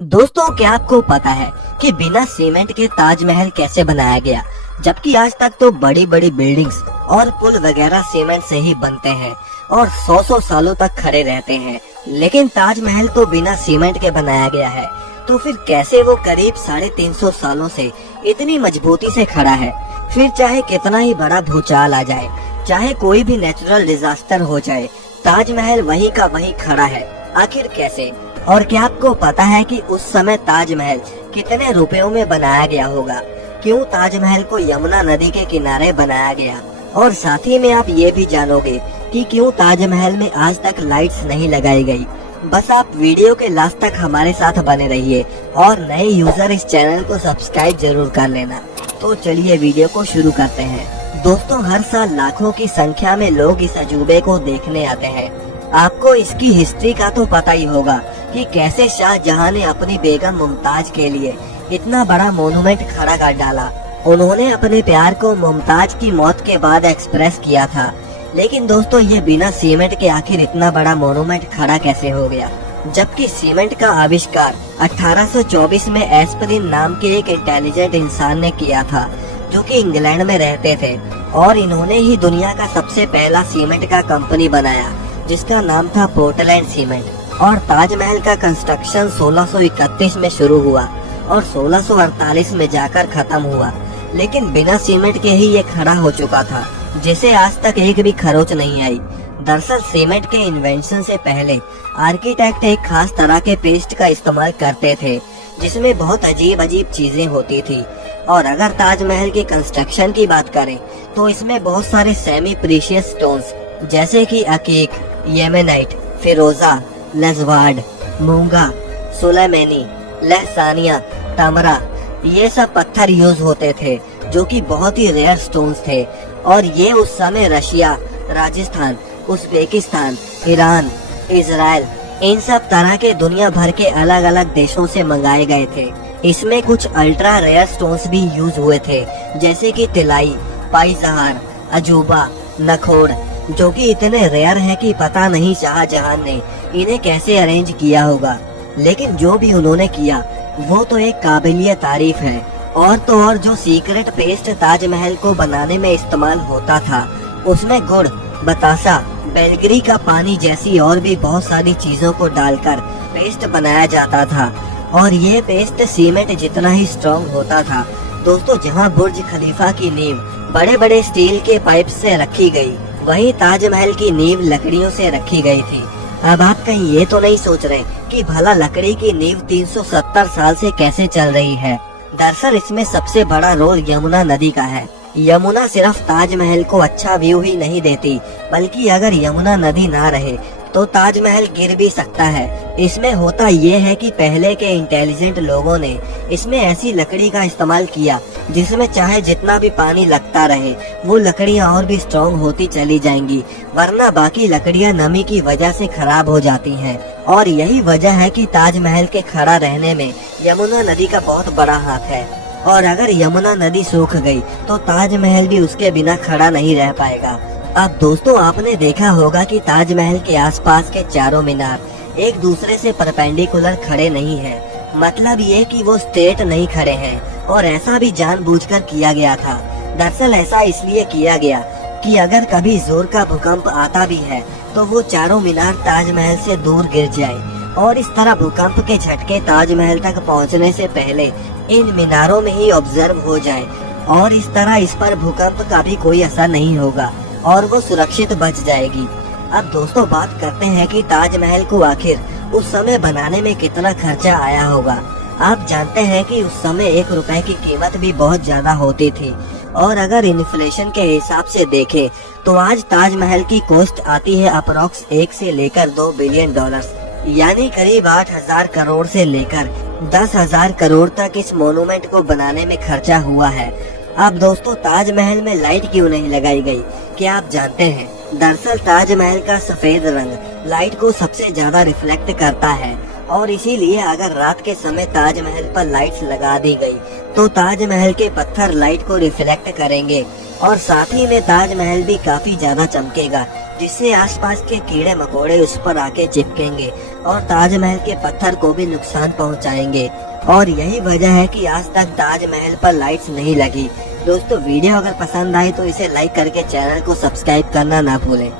दोस्तों, क्या आपको पता है कि बिना सीमेंट के ताजमहल कैसे बनाया गया? जबकि आज तक तो बड़ी बड़ी बिल्डिंग्स और पुल वगैरह सीमेंट से ही बनते हैं और सौ सौ सालों तक खड़े रहते हैं, लेकिन ताजमहल तो बिना सीमेंट के बनाया गया है। तो फिर कैसे वो करीब 350 सालों से इतनी मजबूती से खड़ा है? फिर चाहे कितना ही बड़ा भूचाल आ जाए, चाहे कोई भी नेचुरल डिजास्टर हो जाए, ताजमहल वही का वही खड़ा है। आखिर कैसे? और क्या आपको पता है कि उस समय ताजमहल कितने रुपयों में बनाया गया होगा? क्यों ताजमहल को यमुना नदी के किनारे बनाया गया? और साथ ही में आप ये भी जानोगे कि क्यों ताजमहल में आज तक लाइट्स नहीं लगाई गई। बस आप वीडियो के लास्ट तक हमारे साथ बने रहिए और नए यूजर इस चैनल को सब्सक्राइब जरूर कर लेना। तो चलिए वीडियो को शुरू करते हैं। दोस्तों, हर साल लाखों की संख्या में लोग इस अजूबे को देखने आते हैं। आपको इसकी हिस्ट्री का तो पता ही होगा कि कैसे शाहजहां ने अपनी बेगम मुमताज के लिए इतना बड़ा मोन्यूमेंट खड़ा कर डाला। उन्होंने अपने प्यार को मुमताज की मौत के बाद एक्सप्रेस किया था। लेकिन दोस्तों, ये बिना सीमेंट के आखिर इतना बड़ा मोन्यूमेंट खड़ा कैसे हो गया? जबकि सीमेंट का आविष्कार 1824 में एस्पिरिन नाम के एक इंटेलिजेंट इंसान ने किया था, जो कि इंग्लैंड में रहते थे, और इन्होंने ही दुनिया का सबसे पहला सीमेंट का कंपनी बनाया, जिसका नाम था पोर्टलैंड सीमेंट। और ताजमहल का कंस्ट्रक्शन 1631 में शुरू हुआ और 1648 में जाकर खत्म हुआ। लेकिन बिना सीमेंट के ही ये खड़ा हो चुका था, जिसे आज तक एक भी खरोच नहीं आई। दरअसल सीमेंट के इन्वेंशन से पहले आर्किटेक्ट एक खास तरह के पेस्ट का इस्तेमाल करते थे, जिसमें बहुत अजीब अजीब चीजें होती थी। और अगर ताजमहल के कंस्ट्रक्शन की बात करें तो इसमें बहुत सारे सेमी प्रीशियस स्टोन्स जैसे कि अकीक, येमेनाइट, फिरोजा, लजवाड, मूंगा, सुलेमानी, लहसानिया, तमरा, ये सब पत्थर यूज होते थे, जो कि बहुत ही रेयर स्टोन्स थे। और ये उस समय Russia, Rajasthan, Uzbekistan, Iran, Israel, इन सब तरह के दुनिया भर के अलग अलग देशों से मंगाए गए थे। इसमें कुछ अल्ट्रा रेयर स्टोन्स भी यूज हुए थे, जैसे कि तिलाई, पाइजहार, अजूबा, नखोड़, जो कि इतने रेयर हैं कि पता नहीं शाहजहां ने इन्हें कैसे अरेंज किया होगा। लेकिन जो भी उन्होंने किया वो तो एक काबिलिय तारीफ है। और तो और जो सीक्रेट पेस्ट ताजमहल को बनाने में इस्तेमाल होता था, उसमें गुड़, बतासा, बेलगरी का पानी जैसी और भी बहुत सारी चीजों को डालकर पेस्ट बनाया जाता था। और ये पेस्ट सीमेंट जितना ही स्ट्रॉन्ग होता था। दोस्तों, जहाँ बुर्ज खलीफा की नींव बड़े बड़े स्टील के पाइप से रखी गई, वहीं ताजमहल की नींव लकड़ियों से रखी गई थी। अब आप कहीं ये तो नहीं सोच रहे कि भला लकड़ी की नींव 370 साल से कैसे चल रही है? दरअसल इसमें सबसे बड़ा रोल यमुना नदी का है। यमुना सिर्फ ताजमहल को अच्छा व्यू ही नहीं देती, बल्कि अगर यमुना नदी ना रहे तो ताजमहल गिर भी सकता है। इसमें होता ये है कि पहले के इंटेलिजेंट लोगों ने इसमें ऐसी लकड़ी का इस्तेमाल किया जिसमें चाहे जितना भी पानी लगता रहे, वो लकड़ियाँ और भी स्ट्रॉन्ग होती चली जाएंगी, वरना बाकी लकड़ियाँ नमी की वजह से खराब हो जाती हैं। और यही वजह है कि ताजमहल के खड़ा रहने में यमुना नदी का बहुत बड़ा हाथ है। और अगर यमुना नदी सूख गई तो ताजमहल भी उसके बिना खड़ा नहीं रह पाएगा। अब दोस्तों, आपने देखा होगा कि ताजमहल के आसपास के चारों मीनार एक दूसरे से परपेंडिकुलर खड़े नहीं हैं। मतलब ये कि वो स्ट्रेट नहीं खड़े हैं, और ऐसा भी जानबूझकर किया गया था। दरअसल ऐसा इसलिए किया गया कि अगर कभी जोर का भूकंप आता भी है तो वो चारों मीनार ताजमहल से दूर गिर जाए, और इस तरह भूकंप के झटके ताजमहल तक पहुंचने से पहले इन मीनारों में ही ऑब्जर्व हो जाए, और इस तरह इस पर भूकंप का भी कोई असर नहीं होगा और वो सुरक्षित बच जाएगी। अब दोस्तों, बात करते हैं कि ताजमहल को आखिर उस समय बनाने में कितना खर्चा आया होगा। आप जानते हैं कि उस समय 1 रुपए की कीमत भी बहुत ज्यादा होती थी, और अगर इन्फ्लेशन के हिसाब से देखें तो आज ताजमहल की कॉस्ट आती है अप्रोक्स 1 से लेकर 2 बिलियन डॉलर्स, यानी करीब 8,000 करोड़ से लेकर 10,000 करोड़ तक इस मोन्यूमेंट को बनाने में खर्चा हुआ है। अब दोस्तों, ताजमहल में लाइट क्यों नहीं लगाई गई, क्या आप जानते हैं? दरअसल ताजमहल का सफेद रंग लाइट को सबसे ज्यादा रिफ्लेक्ट करता है, और इसीलिए अगर रात के समय ताजमहल पर लाइट्स लगा दी गई तो ताजमहल के पत्थर लाइट को रिफ्लेक्ट करेंगे, और साथ ही में ताजमहल भी काफी ज्यादा चमकेगा, जिससे आसपास के कीड़े मकोड़े उस पर आके चिपकेंगे और ताजमहल के पत्थर को भी नुकसान पहुंचाएंगे। और यही वजह है कि आज तक ताजमहल पर लाइट्स नहीं लगी। दोस्तों वीडियो अगर पसंद आई तो इसे लाइक करके चैनल को सब्सक्राइब करना ना भूलें।